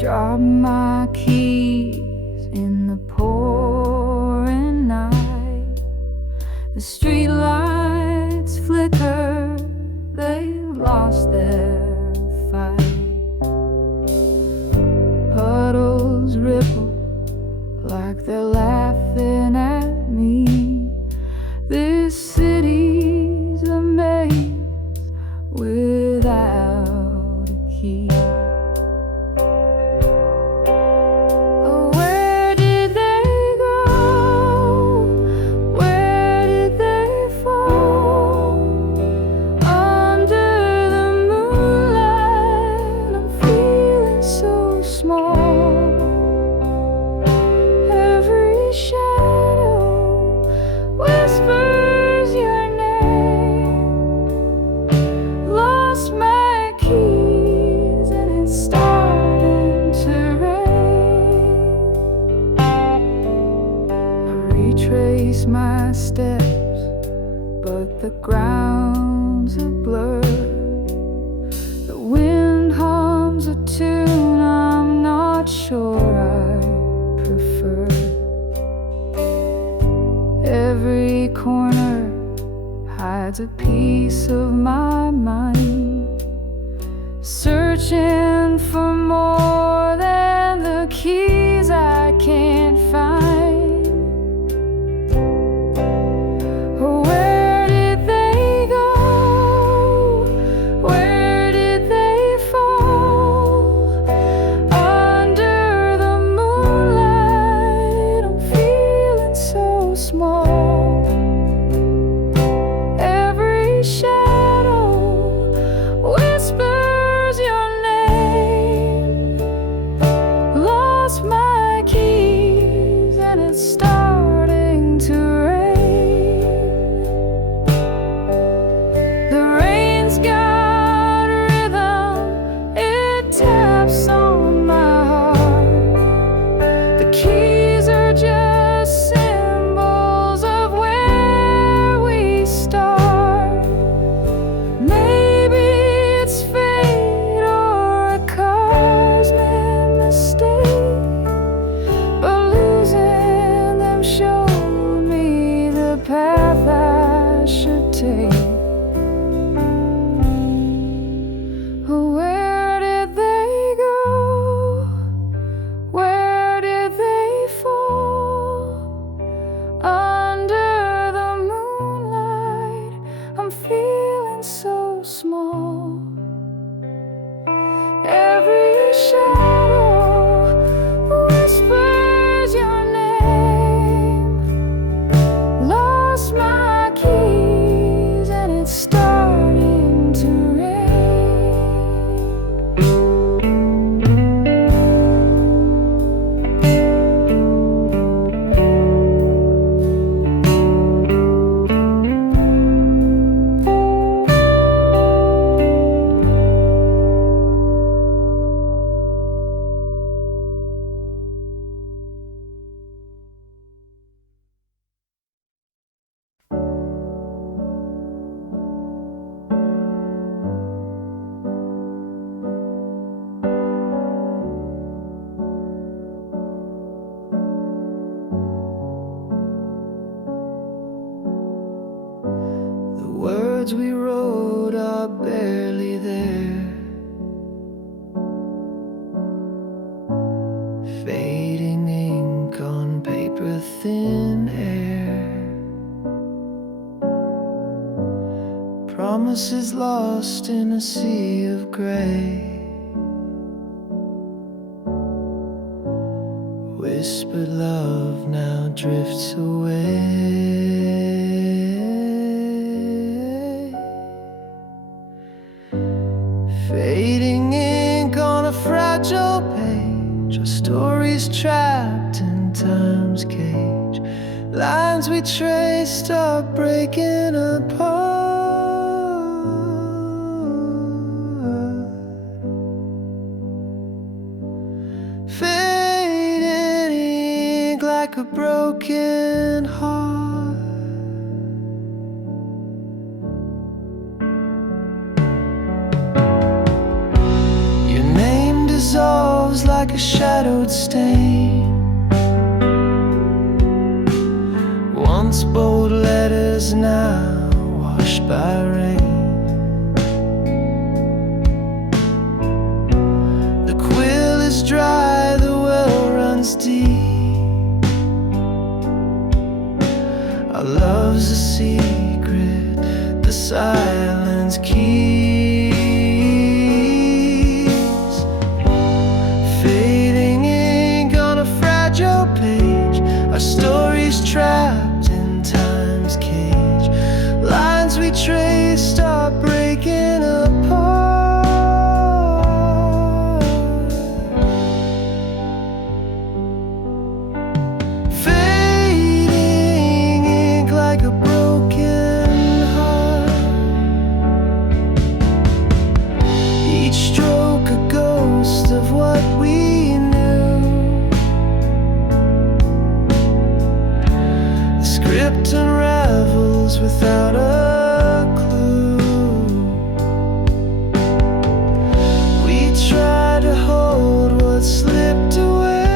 Drop my keys in the pouring night. The street lights flicker, they lost their fight. Puddles ripple like they're laughing at me. This city's a maze without a key. Retrace my steps, but the ground's a blur. The wind hums a tune I'm not sure I prefer. Every corner hides a piece of my mind, searching for more than the keys I can't find. Words we wrote are barely there, fading ink on paper, thin air. Promises lost in a sea of gray. Whispered love now drifts away. Fading ink on a fragile page, our stories trapped in time's cage. Lines we traced are breaking apart. Fading ink like a broken heart. Your name dissolved dissolves like a shadowed stain. Once bold letters, now washed by rain. The quill is dry, the well runs deep. Our love's a secret the silence keeps. Fading ink on a fragile page, our stories trapped in time's cage. Lines we traced are breaking apart. Fading ink like a broken heart. Each stroke a ghost of what we knew. The script unravels without a clue. We try to hold what slipped away.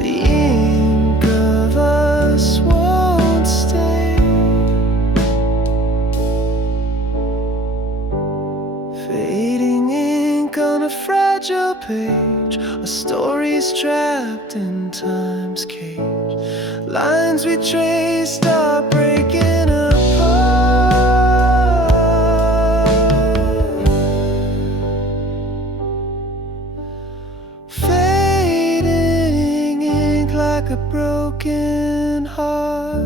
The ink of us won't stay. Fading ink on a fragile page, a story's trapped in time's cage. Lines we traced are breaking apart. Fading ink like a broken heart.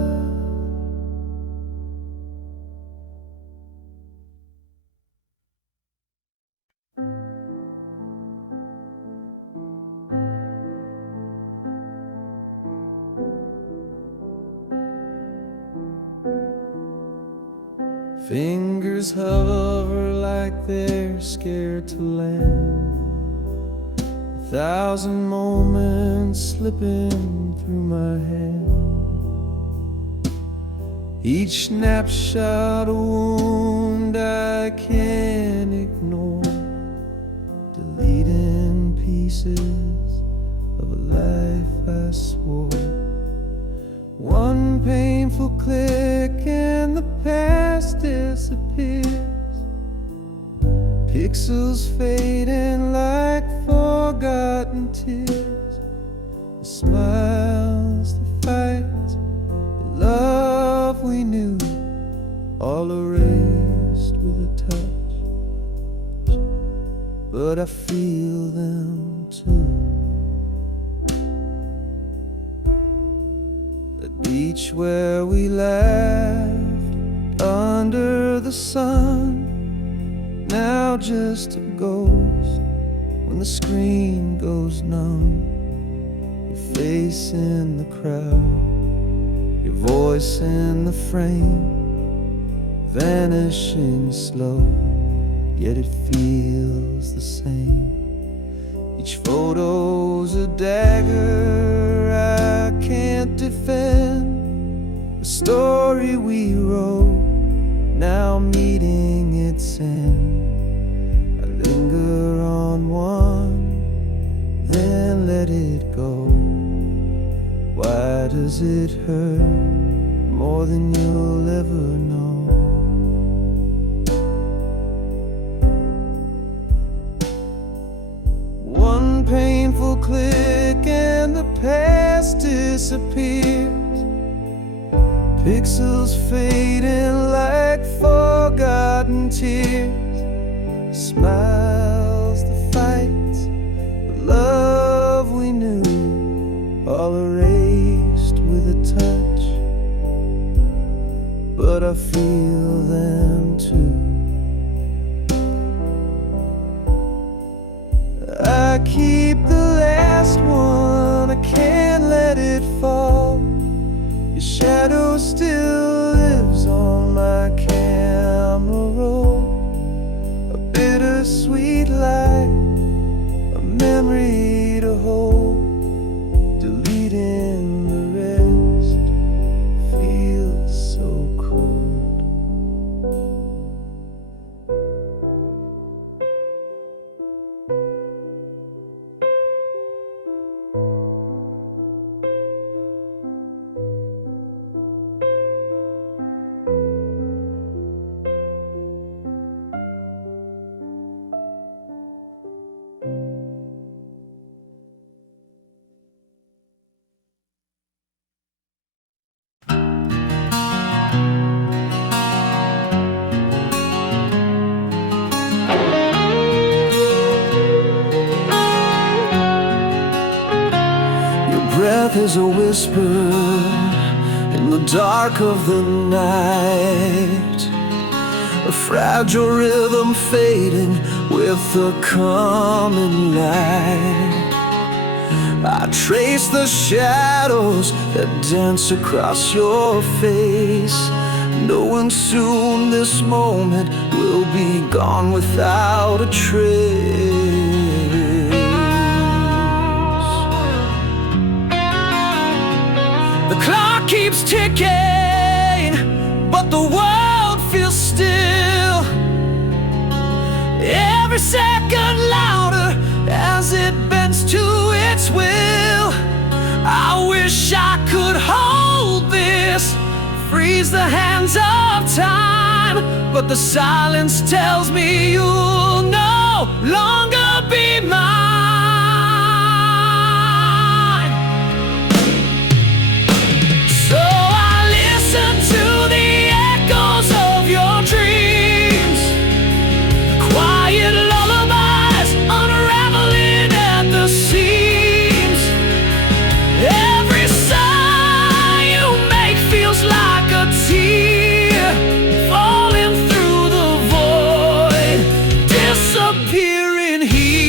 Fingers hover like they're scared to land. 1,000 moments slipping through my hand. Each snapshot a wound I can't ignore, deleting pieces of a life I swore. One painful click and the past disappears. Pixels fading like forgotten tears. The smiles, the fights, the love we knew, all erased with a touch. But I feel them too. The beach where we laughed under the sun, now just a ghost when the screen goes numb. Your face in the crowd, your voice in the frame, vanishing slow, yet it feels the same. Each photo's a dagger I can't defend. The story we wrote, now meeting its end. I linger on one, then let it go. Why does it hurt more than you'll ever know? One painful click and the past disappears. Pixels fading like forgotten tears. Smiles, the fights, the love we knew, all erased with a touch. But I feel them too. I keep the last one, I can't let it fall. Your shadow still lives on my camera roll. A bittersweet light, a memory to hold. Deleting the rest feels so cold. There's a whisper in the dark of the night, a fragile rhythm fading with the coming light. I trace the shadows that dance across your face, knowing soon this moment will be gone without a trace. The clock keeps ticking, but the world feels still, every second louder as it bends to its will. I wish I could hold this, freeze the hands of time, but the silence tells me you'll no longer be mine. So I listen to the echoes of your dreams, the quiet lullabies unraveling at the seams. Every sigh you make feels like a tear falling through the void, disappearing here.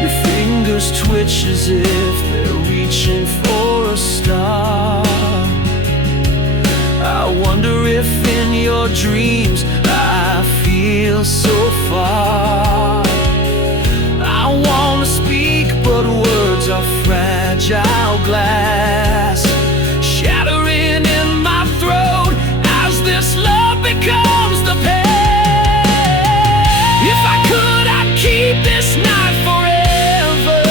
Your fingers twitch as if they're reaching for a star. I wonder if in your dreams I feel so far. I wanna speak, but words are fragile glass, shattering in my throat as this love becomes the pain. If I could, I'd keep this night forever,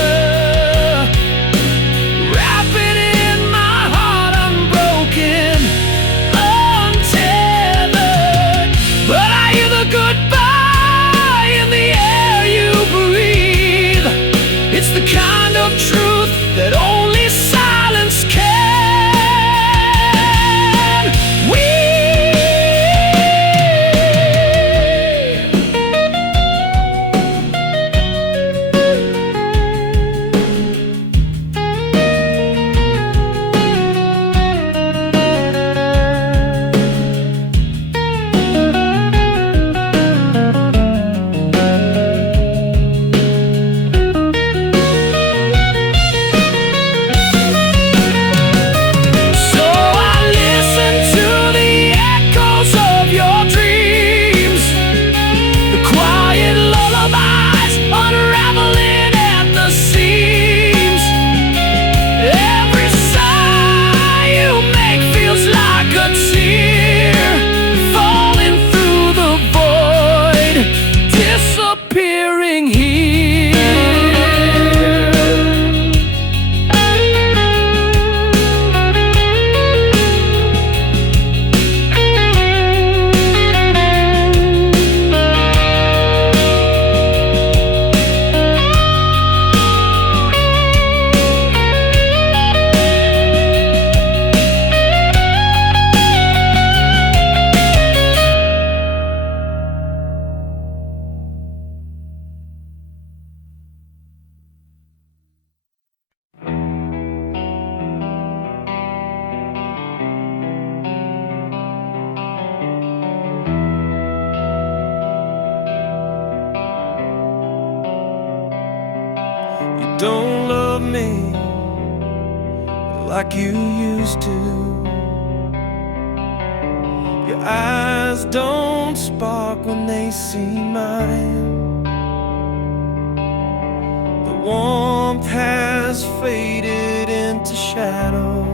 wrap it in my heart unbroken, untethered. But I hear the goodbye in the air you breathe. It's the kind of truth that only silence can. Disappearing You don't love me like you used to. Your eyes don't spark when they see mine. The warmth has faded into shadow.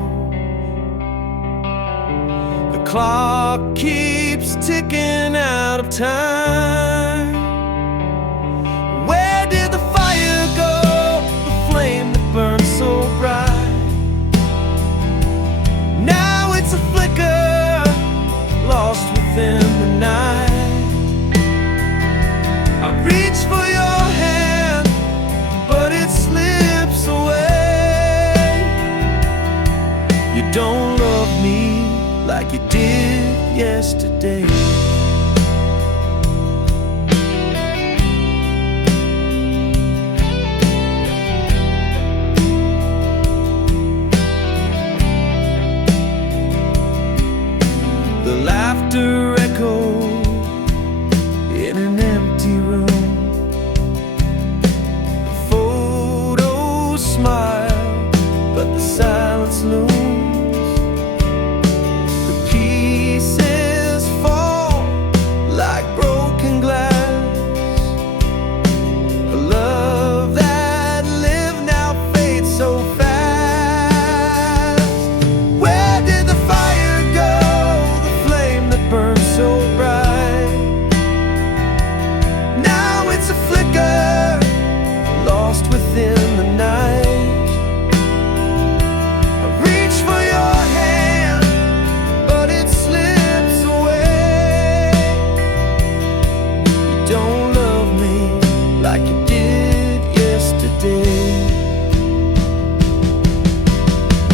The clock keeps ticking out of time. Where did the fire go? The flame that burned so bright. Now it's a flicker, lost within the night. I reach for your hand, but it slips away. You don't love me like you did yesterday. smile, but the silence looms. The pieces fall like broken glass. A love that lived now fades so fast. Where did the fire go, the flame that burned so bright? Now it's a flicker, lost within the night. I reach for your hand, but it slips away. You don't love me like you did yesterday.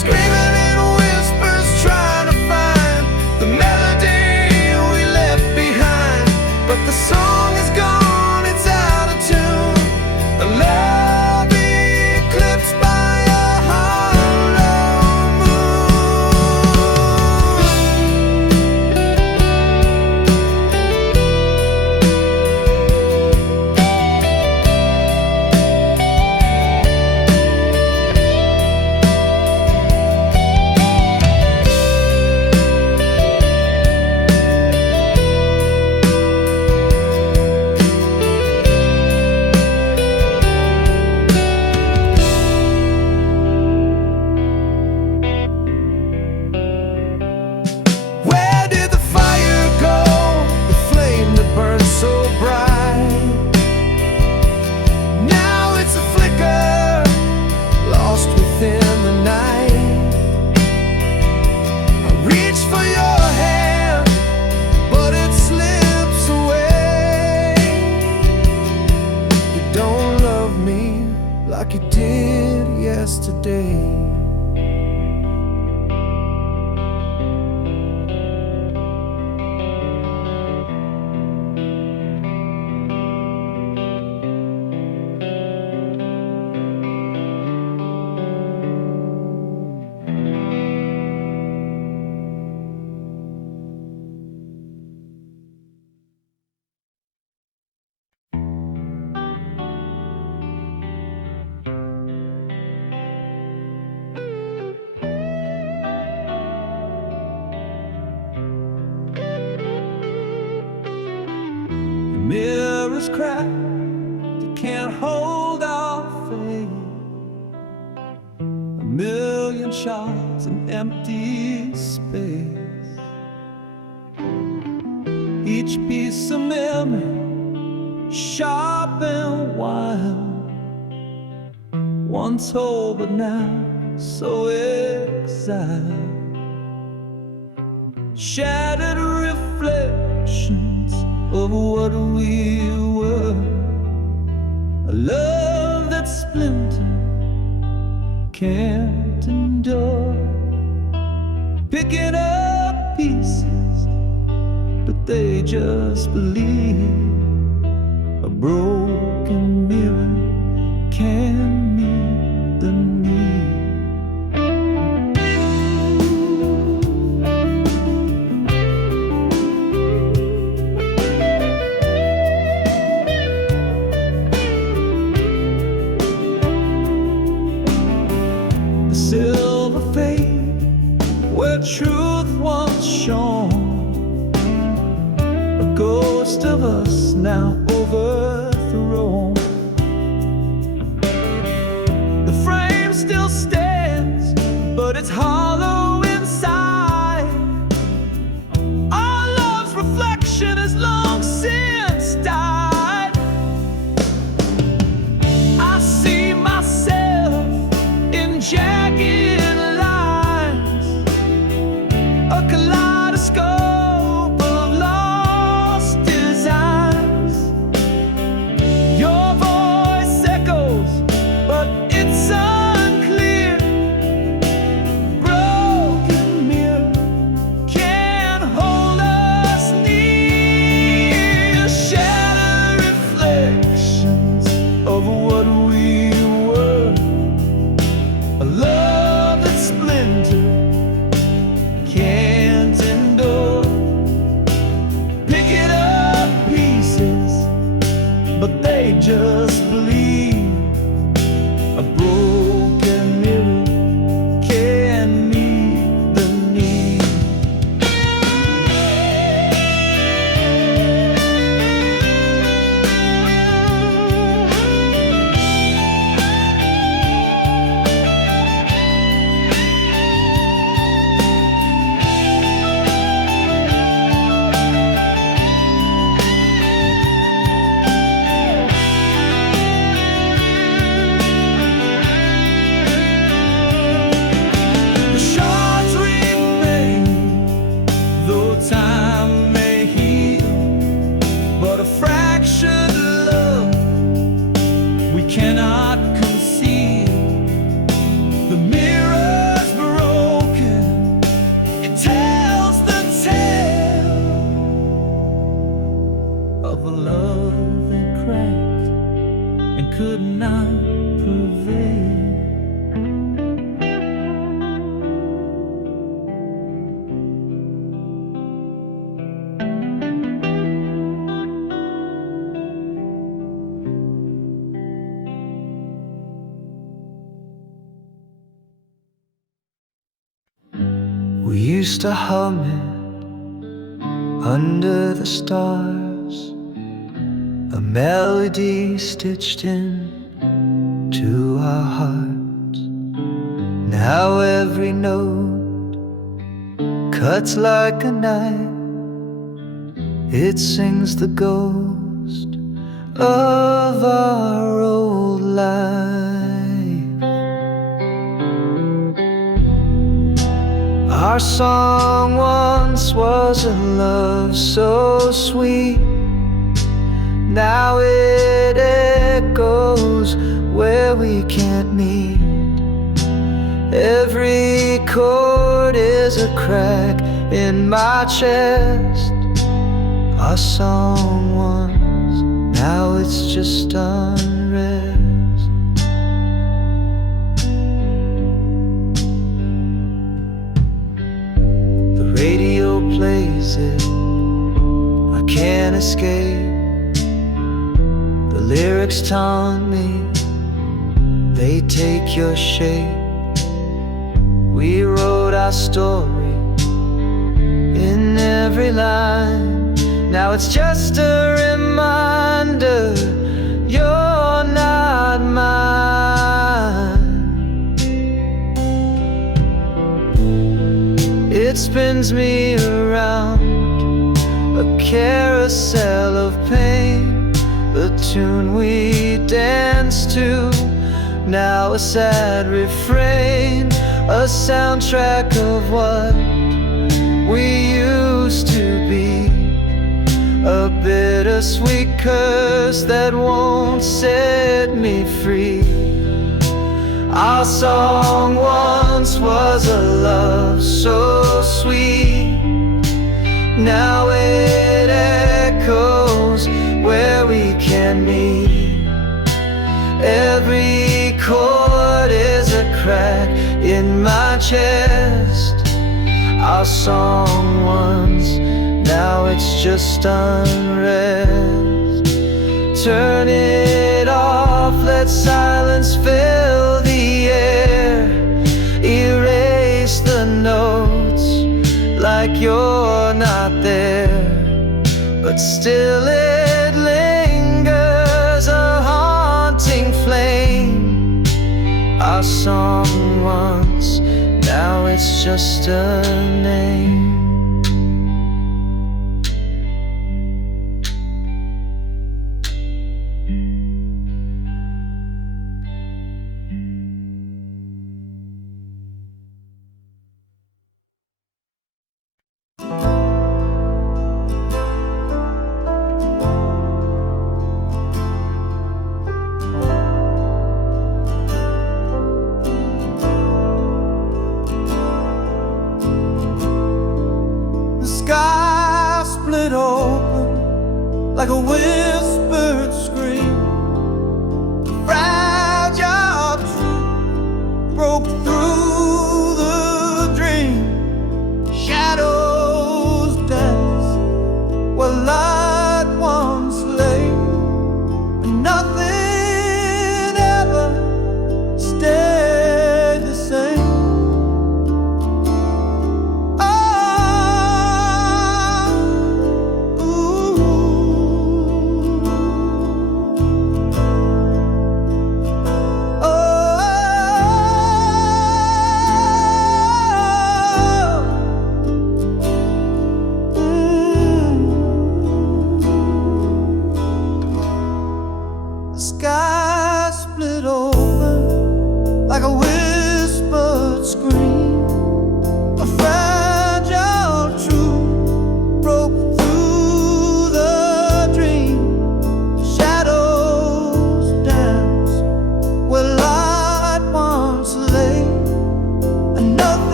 Screaming in whispers, trying to find the melody we left behind, but the song is gone, it's out of tune. A love eclipsed by a hollow Where did the fire go, the flame that burned so bright? Now it's a flicker, lost within the night. I reach for your hand, but it slips away. You don't love me like you did yesterday. Mirrors crack, they can't hold our fate. A million shards in empty space. Each piece of memory, sharp and wild. Once whole but now so exiled. Shattered reflections of what we were. A love that splintered can't endure. Picking up pieces, but they just believe a broken mirror can meet the need. Silver fade where truth once shone. A ghost of us now overthrown. The frame still stands, but it's hollow inside. Our love's reflection has long since died. I see myself in jagged lines, a kaleidoscope of lost designs. We used to hum it under the stars, a melody stitched in to our hearts. Now every note cuts like a knife. It sings the ghost of our old life. Our song once was a love so sweet. Now it echoes where we can't meet. Every chord is a crack in my chest. Our song once, now it's just unrest. The radio plays it, I can't escape. The lyrics taunt me, they take your shape. We wrote our story in every line. Now it's just a reminder you're not mine. It spins me around, a carousel of pain. The tune we danced to, now a sad refrain. A soundtrack of what we used to be. A bittersweet curse that won't set me free. Our song once was a love so sweet. Now it echoes where we can meet. Every chord is a crack in my chest. Our song once, now it's just unrest. Turn it off, let silence fill the air. Erase the notes like you're not there, but still it lingers, a haunting flame. Our song once, now it's just a name. Split open like a whispered scream. The fragile truth broke through the dream. Shadows dance where light once lay, and nothing ever stayed the same.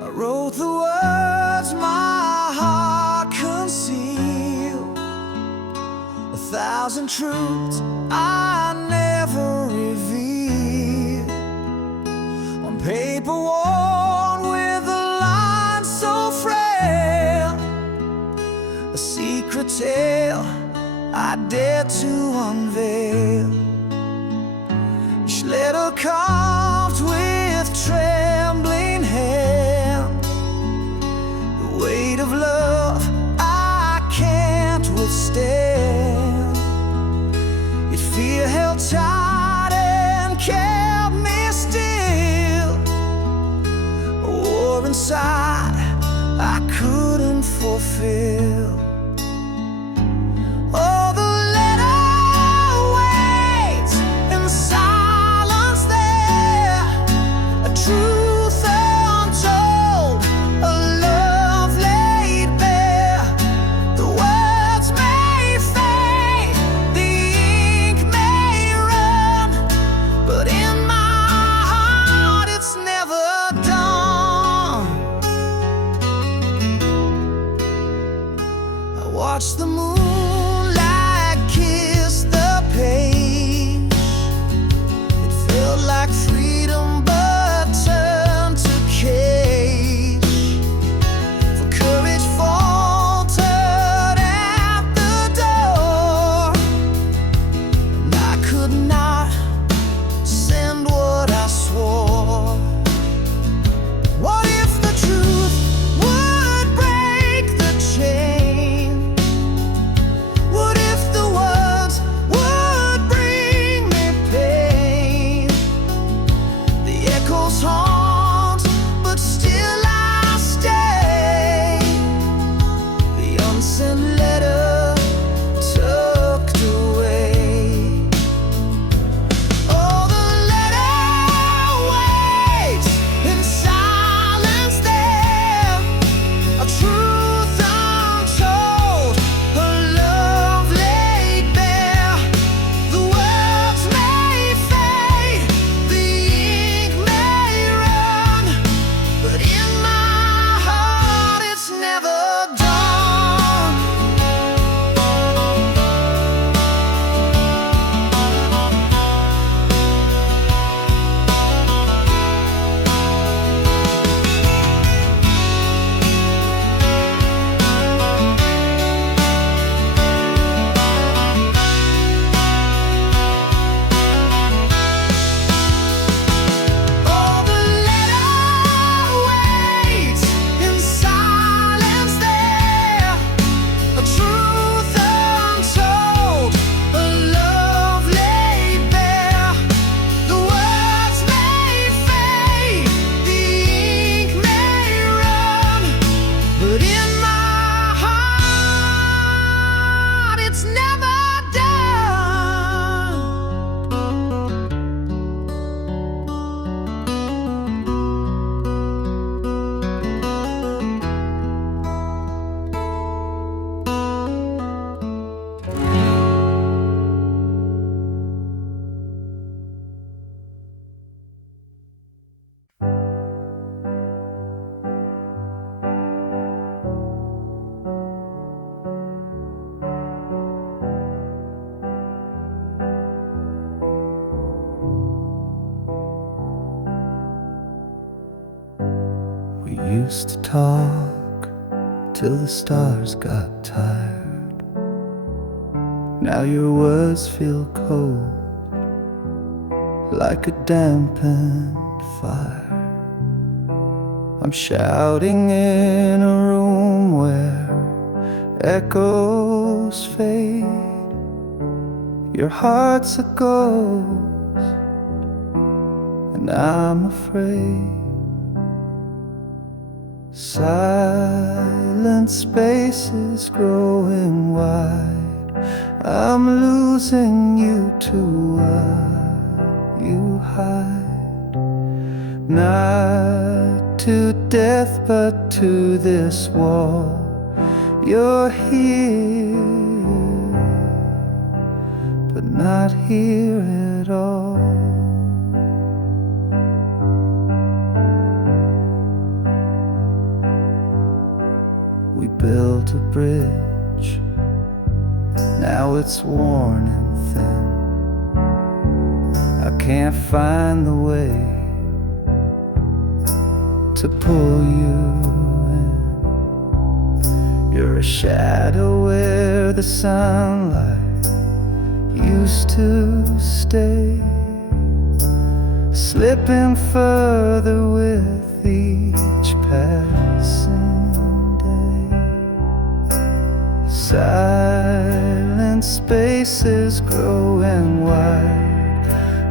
I wrote the words my heart concealed, 1,000 truths I never revealed, on paper worn with a line so frail, a secret tale I dare to unveil. Each letter carved with trembling hand, the weight of love I can't withstand. Yet fear held tight and kept me still, a war inside I couldn't fulfill. Oh, the letter waits in the silence there, a truth untold, a love laid bare. The words may fade, the ink may run, but in my heart it's never done. I watch the moonlight kiss the page. It felt like freedom but turned to cage. For courage faltered at the door, and I could not send what I swore. What if the truth would break the chain? What if the words would bring me pain? The echoes haunt, but still I stay, the unsent letter tucked away. Oh, the letter waits in silence there, a truth untold, a love laid bare. The words may fade, the ink may run, but in my heart it's never done. Oh, the letter waits in silence there, a truth untold, a love laid bare. The words may fade, the ink may run, but in my heart it's never done. We used to talk till the stars got tired. Now your words feel cold, like a dampened fire. I'm shouting in a room where echoes fade. Your heart's a ghost, and I'm afraid. Silent spaces growing wide, I'm losing you to what you hide. Not to death but to this wall. You're here, but not here at all. we built a bridge. Now it's worn and thin. I can't find the way to pull you in. You're a shadow where the sunlight used to stay, slipping further with each passing day. Silent spaces growing wide,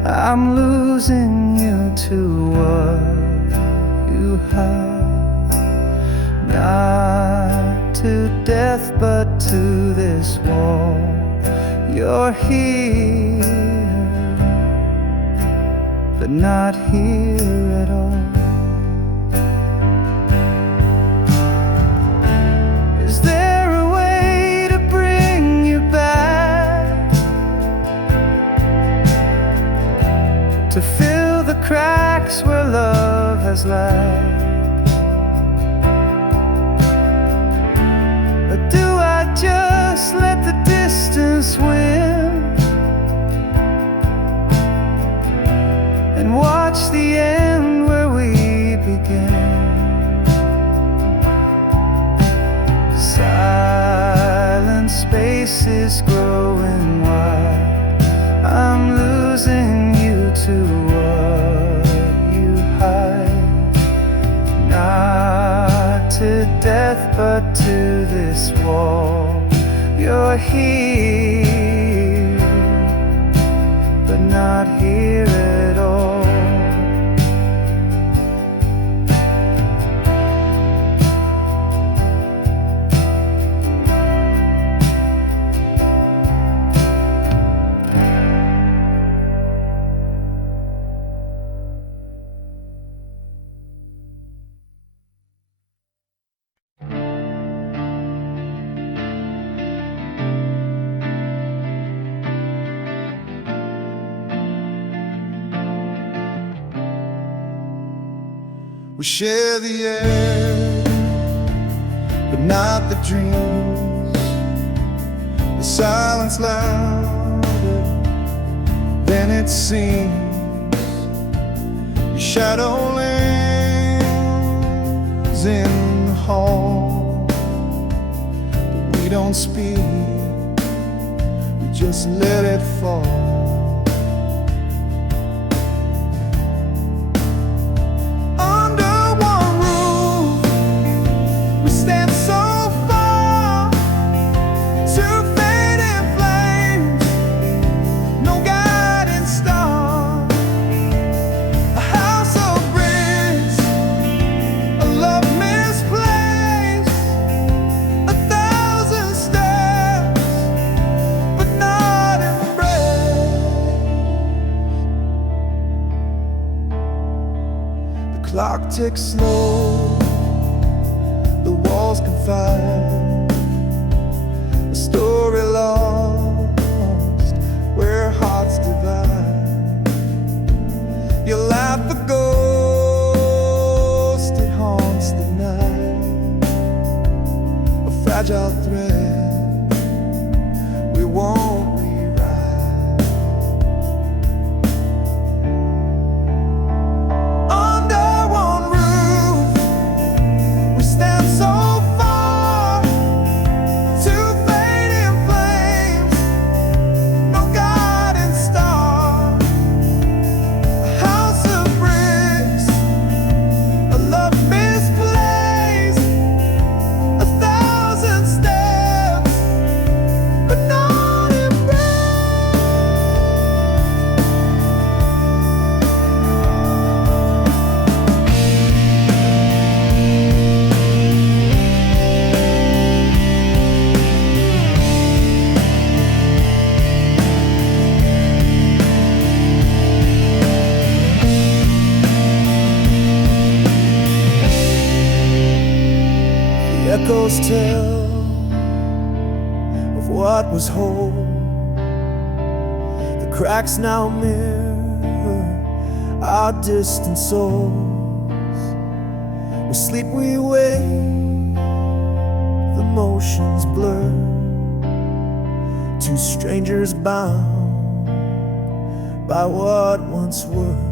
I'm losing you to what you hide. Not to death but to this wall. You're here, but not here at all. Is there a way to bring you back, to fill the cracks where love has lacked? Or do I just let the distance win and watch the end where we began? Silent spaces growing wide, I'm losing you to what you hide. Not to death but to this wall. You're here, but not here at all. We share the air, but not the dreams. The silence louder than it seems. Your shadow lingers in the hall, but we don't speak, we just let it fall. Clock ticks slow, the walls confide, a story lost where hearts divide. You laugh the ghost, it haunts the night, a fragile thread, we won't echoes tell of what was whole. The cracks now mirror our distant souls. We sleep, we wake, emotions blur, two strangers bound by what once were.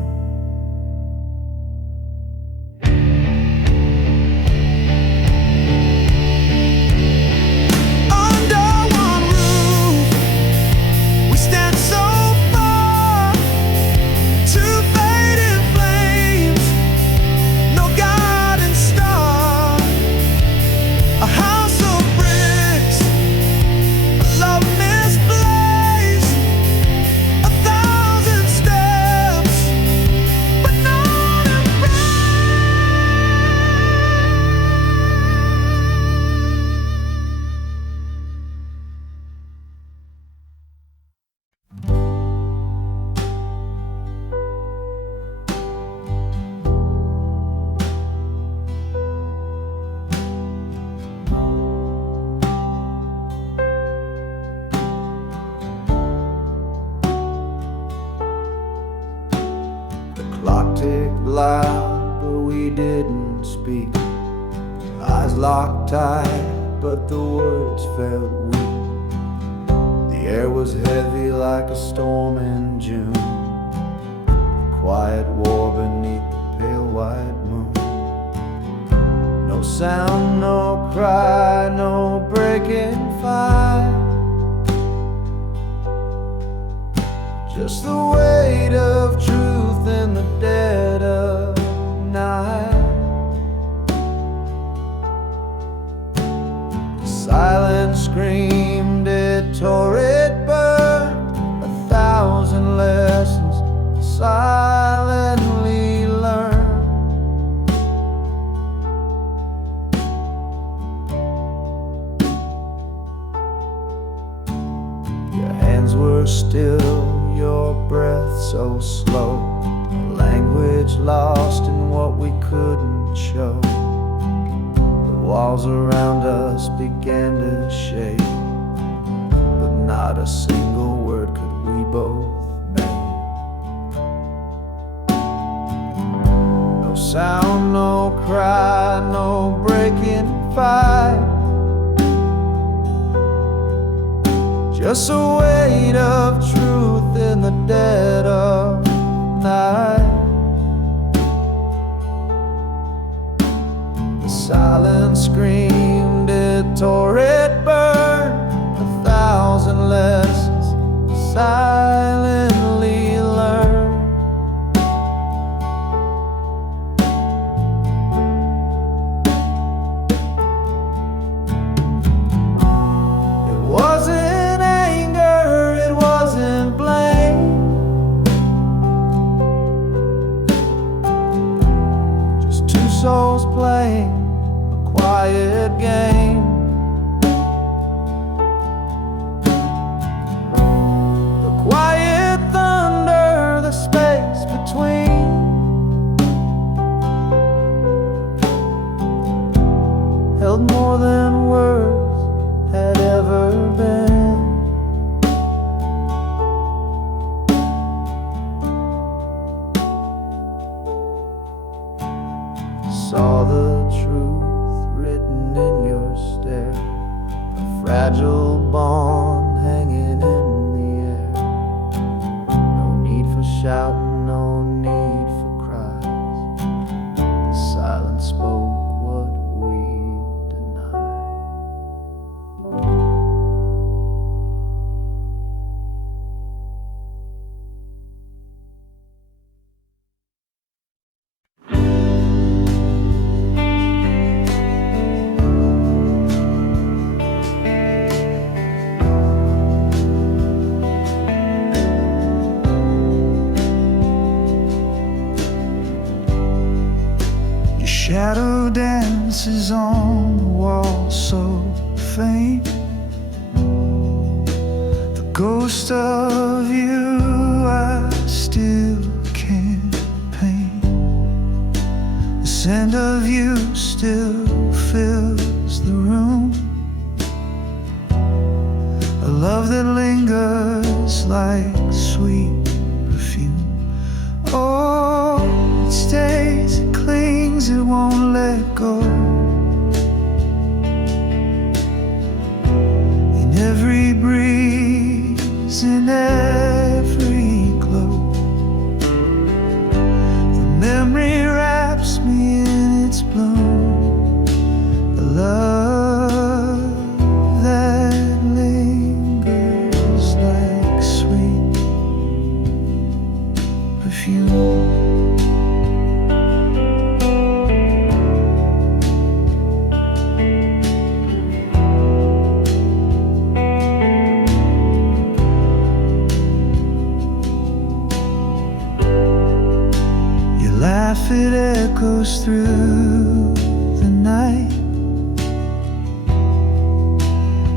Clock ticked loud, but we didn't speak. Eyes locked tight, but the words felt weak. The air was heavy like a storm in June. Quiet war beneath the pale white moon. No sound, no cry, no breaking fire. Just the weight of truth in the dead of night. The silence screamed, it tore, it burned. 1,000 lessons silently learned. Your hands were still, your breath so slow, language lost in what we couldn't show. The walls around us began to shake, but not a single word could we both make. No sound, no cry, no breaking fight. Just a weight of truth in the dead of night. The silence screamed, it tore, it burned. 1,000 lessons silently learned. It wasn't souls playing a quiet game. The quiet thunder, the space between. Held more than words had ever been. Saw the truth written in your stare, a fragile bond hanging in the air. No need for shouting, no need for cries. The silence spoke what we denied. Shadow dances on the wall so faint. The ghost of you I still can't paint. The scent of you still fills the room. A love that lingers like sweet perfume. Oh, it stays, it clings, it won't let go. echoes through the night,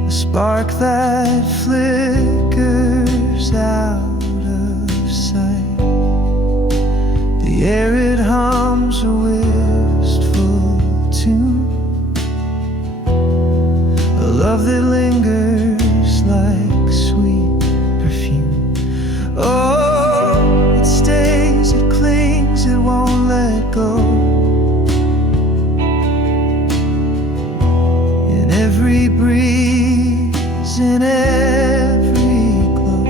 a spark that flickers out of sight. The air it hums a wistful tune, a love that lingers like sweet perfume. Oh, it stays, it clings, it won't let go. In every breeze, in every glow,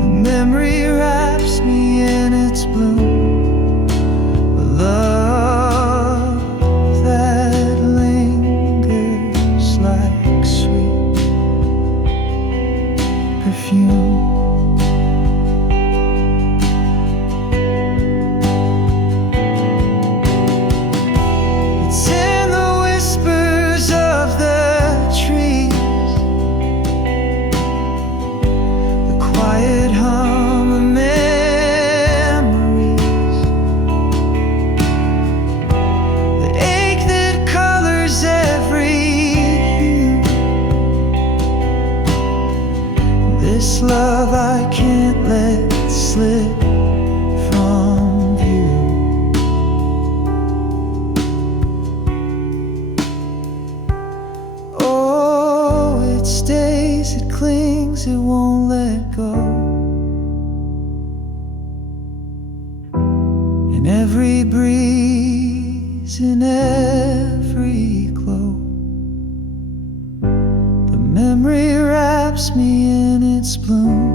the memory wraps me in its bloom. A love that lingers like sweet perfume. It's in the whispers of the trees, the quiet hum of memories, the ache that colors every hue. This love I can't let slip from view. Oh, it stays, it clings, it won't let go. In every breeze, in every glow, the memory wraps me in its bloom.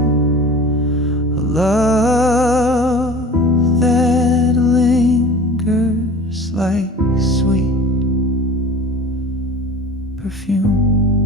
A love that lingers like sweet perfume.